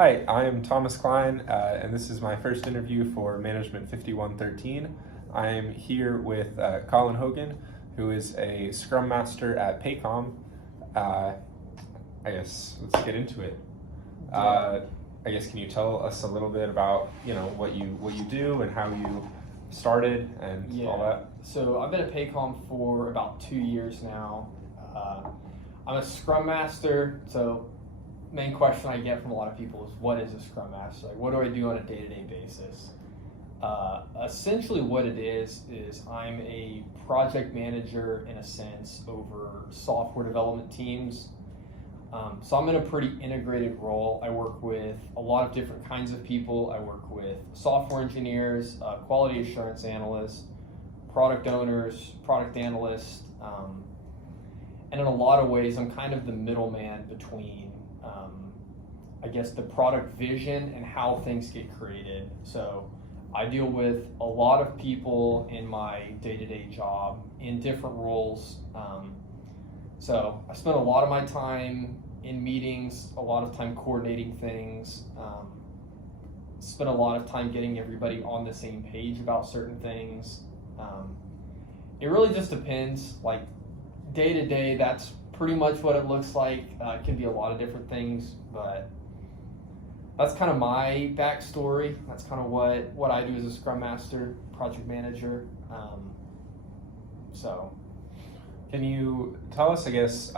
Hi, I am Thomas Klein, and this is my first interview for Management 5113. I am here with Collin Hogan, who is a Scrum Master at Paycom. I guess let's get into it. I guess can you tell us a little bit about what you do and how you started and all that? So I've been at Paycom for about 2 years now. I'm a Scrum Master, so main question I get from a lot of people is, what is a Scrum Master? Like, what do I do on a day-to-day basis? Essentially what it is I'm a project manager in a sense over software development teams. So I'm in a pretty integrated role. I work with a lot of different kinds of people. I work with software engineers, quality assurance analysts, product owners, product analysts, and in a lot of ways I'm kind of the middleman between I guess the product vision and how things get created. So I deal with a lot of people in my day-to-day job in different roles. So I spend a lot of my time in meetings, a lot of time coordinating things, spend a lot of time getting everybody on the same page about certain things. It really just depends. Like day to day, that's pretty much what it looks like. It can be a lot of different things, but that's kind of my backstory. That's kind of what I do as a Scrum Master, project manager. Can you tell us, I guess,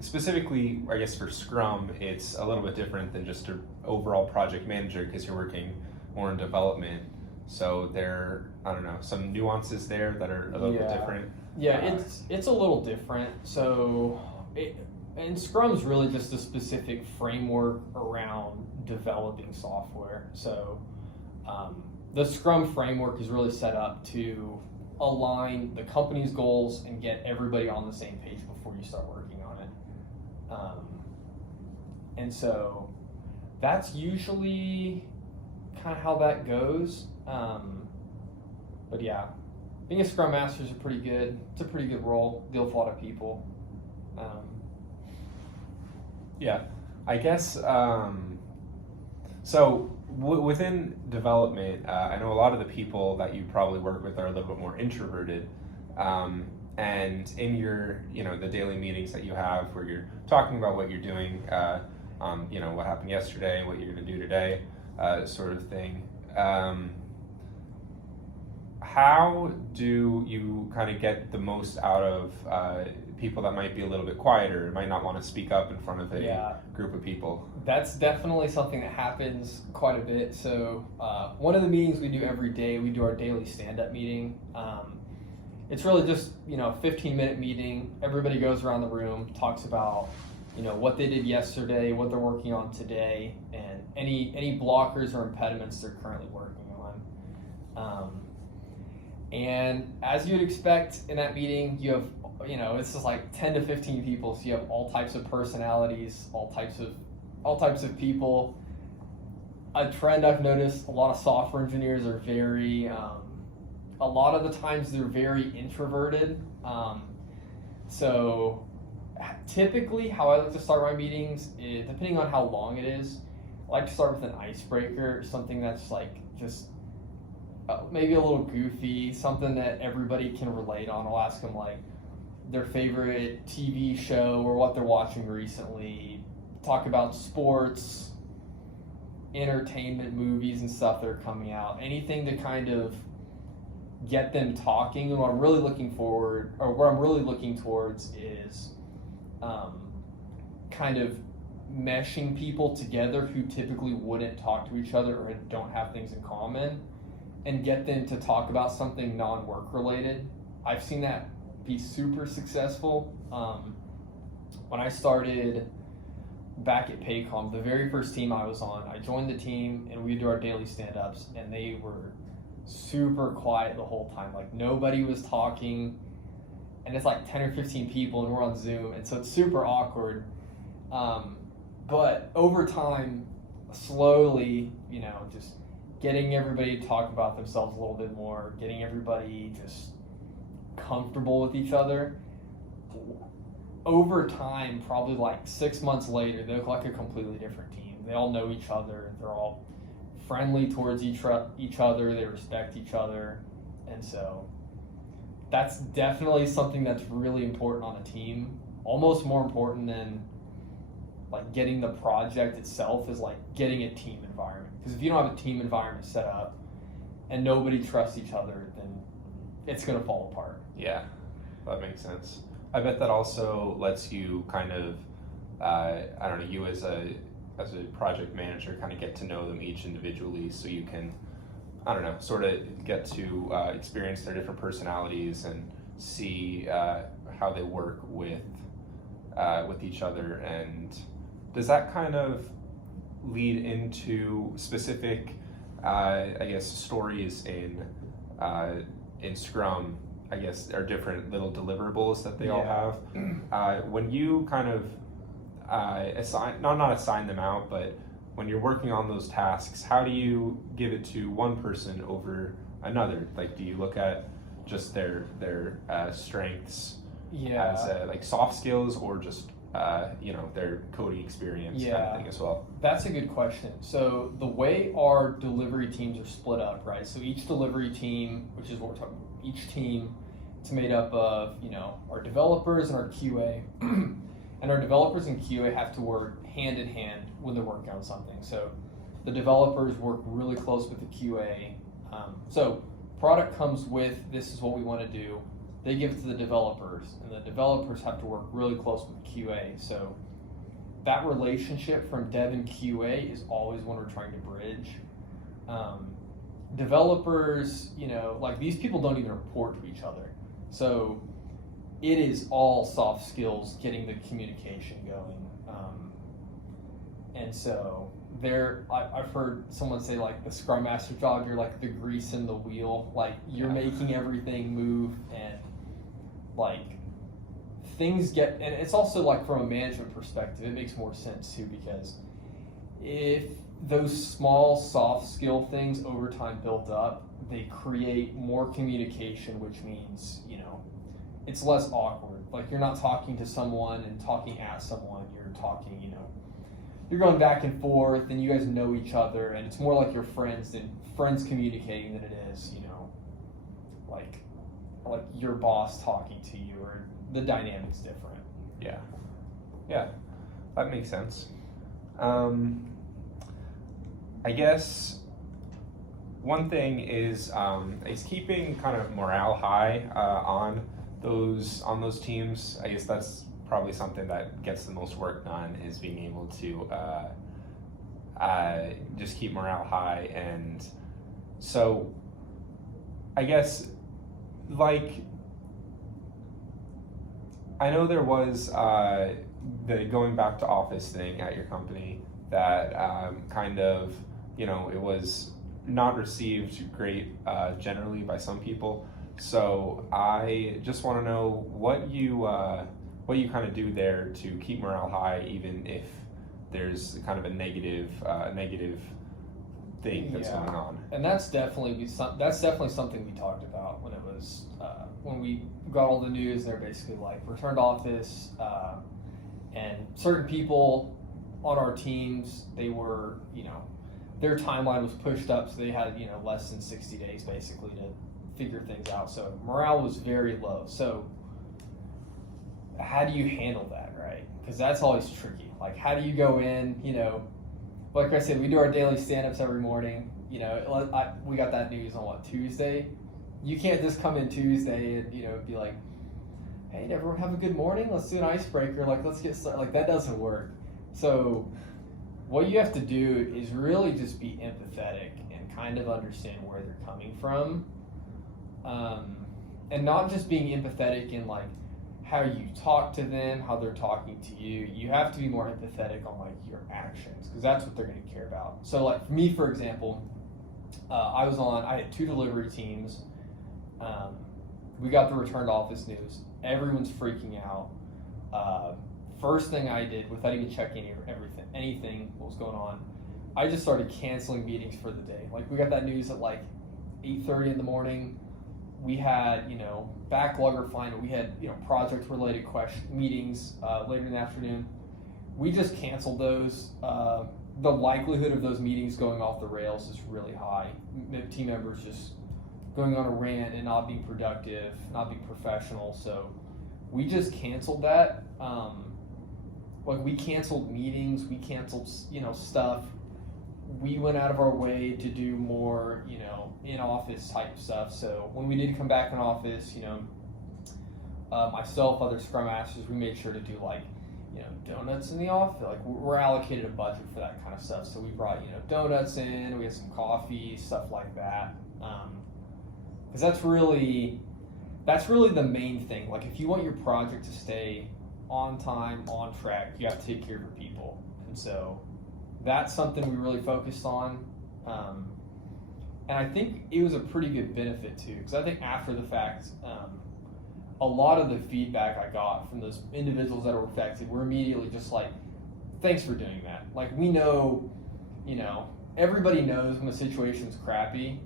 specifically, I guess for Scrum, it's a little bit different than just an overall project manager because you're working more in development. So there, I don't know, some nuances there that are a little bit different. Yeah, it's a little different. So, and Scrum's really just a specific framework around developing software. So, the Scrum framework is really set up to align the company's goals and get everybody on the same page before you start working on it. And so that's usually kind of how that goes. But yeah, being a Scrum Master is it's a pretty good role. Deal with a lot of people. Yeah, I guess, so within development, I know a lot of the people that you probably work with are a little bit more introverted, and in your, the daily meetings that you have where you're talking about what you're doing, what happened yesterday, what you're going to do today, sort of thing. How do you kind of get the most out of people that might be a little bit quieter, might not want to speak up in front of a group of people? That's definitely something that happens quite a bit. So one of the meetings we do every day, we do our daily stand-up meeting. It's really just a 15-minute meeting. Everybody goes around the room, talks about what they did yesterday, what they're working on today, and any blockers or impediments they're currently working on. And as you'd expect in that meeting, you have, it's just like 10 to 15 people. So you have all types of personalities, all types of people. A trend I've noticed, a lot of software engineers are very, a lot of the times they're very introverted. So typically how I like to start my meetings is, depending on how long it is, I like to start with an icebreaker, something that's like just maybe a little goofy, something that everybody can relate on. I'll ask them like their favorite TV show or what they're watching recently, talk about sports, entertainment, movies and stuff that are coming out, anything to kind of get them talking. And what I'm really looking towards is kind of meshing people together who typically wouldn't talk to each other or don't have things in common, and get them to talk about something non-work related. I've seen that be super successful. When I started back at Paycom, the very first team I was on, I joined the team and we do our daily stand-ups, and they were super quiet the whole time. Like nobody was talking, and it's like 10 or 15 people and we're on Zoom, and so it's super awkward. But over time, slowly, just getting everybody to talk about themselves a little bit more, getting everybody just comfortable with each other. Over time, probably like 6 months later, they look like a completely different team. They all know each other. They're all friendly towards each other. They respect each other. And so that's definitely something that's really important on a team. Almost more important than like getting the project itself is like getting a team environment. Because if you don't have a team environment set up and nobody trusts each other, then it's going to fall apart. Yeah, that makes sense. I bet that also lets you kind of, I don't know, you as a project manager kind of get to know them each individually, so you can, I don't know, sort of get to experience their different personalities and see how they work with each other. And does that kind of lead into specific, I guess, stories in Scrum, I guess, are different little deliverables that they all have? When you kind of not assign them out, but when you're working on those tasks, how do you give it to one person over another? Like, do you look at just their strengths as like soft skills, or just their coding experience kind of thing as well? That's a good question. So the way our delivery teams are split up, right? So each delivery team, which is what we're talking about, each team, it's made up of, our developers and our QA. And our developers and QA have to work hand in hand when they're working on something. So the developers work really close with the QA. So product comes with, this is what we want to do. They give it to the developers, and the developers have to work really close with the QA. So that relationship from dev and QA is always when we're trying to bridge. Developers, like these people don't even report to each other. So it is all soft skills, getting the communication going. And so I've heard someone say like the Scrum Master job, you're like the grease in the wheel, like you're making everything move, and like things get, and it's also like from a management perspective, it makes more sense too, because if those small soft skill things over time built up, they create more communication, which means, it's less awkward. Like you're not talking to someone and talking at someone, you're talking, you're going back and forth, and you guys know each other, and it's more like you're friends communicating than it is, like your boss talking to you, or the dynamic's different. Yeah, that makes sense. I guess one thing is keeping kind of morale high on those teams. I guess that's probably something that gets the most work done, is being able to just keep morale high. And so I guess, like, I know there was the going back to office thing at your company that kind of, it was not received great generally by some people. So I just want to know what you kind of do there to keep morale high, even if there's kind of a negative thing that's going on. And that's definitely something we talked about when it was when we got all the news. They're basically like return to office, and certain people on our teams, they were, their timeline was pushed up, so they had, less than 60 days basically to figure things out. So morale was very low. So how do you handle that, right? Because that's always tricky. Like, how do you go in, like I said, we do our daily stand-ups every morning. We got that news on Tuesday? You can't just come in Tuesday and, be like, hey, everyone have a good morning. Let's do an icebreaker. Like, let's get started. Like, that doesn't work. So what you have to do is really just be empathetic and kind of understand where they're coming from. And not just being empathetic in like how you talk to them, how they're talking to you. You have to be more empathetic on like your actions, because that's what they're going to care about. So like for me, for example, I had 2 delivery teams. We got the return to office news. Everyone's freaking out. First thing I did, without even checking anything what was going on, I just started canceling meetings for the day. Like, we got that news at like 8:30 in the morning. We had, backlog refinement. We had, project-related meetings later in the afternoon. We just canceled those. the likelihood of those meetings going off the rails is really high. Team members just going on a rant and not being productive, not being professional. So we just canceled that. Like we canceled meetings, we canceled, stuff. We went out of our way to do more, in-office type stuff. So when we did come back in office, myself, other Scrum Masters, we made sure to do donuts in the office. Like we're allocated a budget for that kind of stuff. So we brought, donuts in, we had some coffee, stuff like that. Because that's really the main thing. Like if you want your project to stay on time, on track, you have to take care of your people. And so that's something we really focused on. And I think it was a pretty good benefit too, because I think after the fact, a lot of the feedback I got from those individuals that were affected were immediately just like, thanks for doing that. Like we know, everybody knows when the situation's crappy.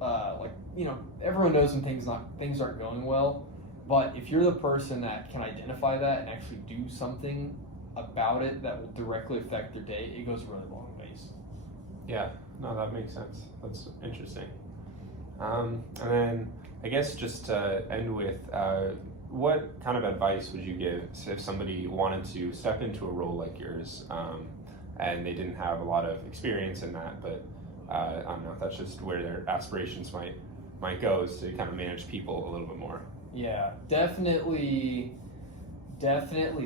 Everyone knows when things aren't going well. But if you're the person that can identify that and actually do something about it that will directly affect their day, it goes a really long ways. Yeah, no, that makes sense. That's interesting. And then I guess just to end with, what kind of advice would you give if somebody wanted to step into a role like yours, and they didn't have a lot of experience in that, but I don't know if that's just where their aspirations might go, is to kind of manage people a little bit more? Yeah, definitely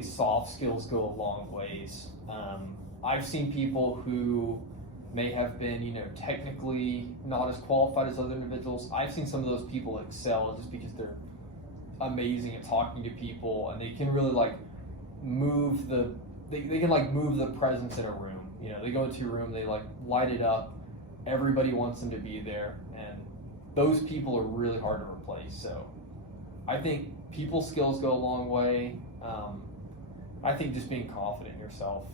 soft skills go a long ways. I've seen people who may have been, technically not as qualified as other individuals. I've seen some of those people excel just because they're amazing at talking to people, and they can really move the presence in a room. They go into a room, they light it up. Everybody wants them to be there, and those people are really hard to replace. So I think people skills go a long way. I think just being confident in yourself.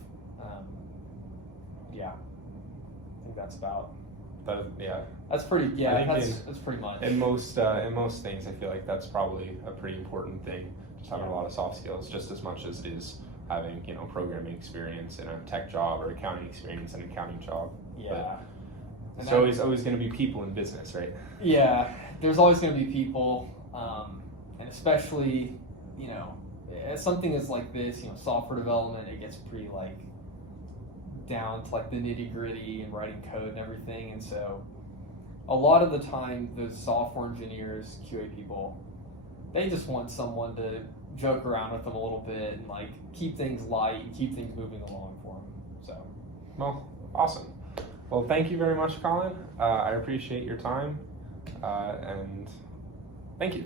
I think that's about. That's pretty. Yeah, that's pretty much. In most things, I feel like that's probably a pretty important thing. Just having a lot of soft skills, just as much as it is having programming experience in a tech job or accounting experience in an accounting job. Yeah. But it's always going to be people in business, right? Yeah, there's always going to be people, and especially as something is like this, software development, it gets pretty down to the nitty gritty and writing code and everything. And so a lot of the time, those software engineers, QA people, they just want someone to joke around with them a little bit and keep things light and keep things moving along for them. So, well, awesome. Well, thank you very much, Collin. I appreciate your time, and thank you.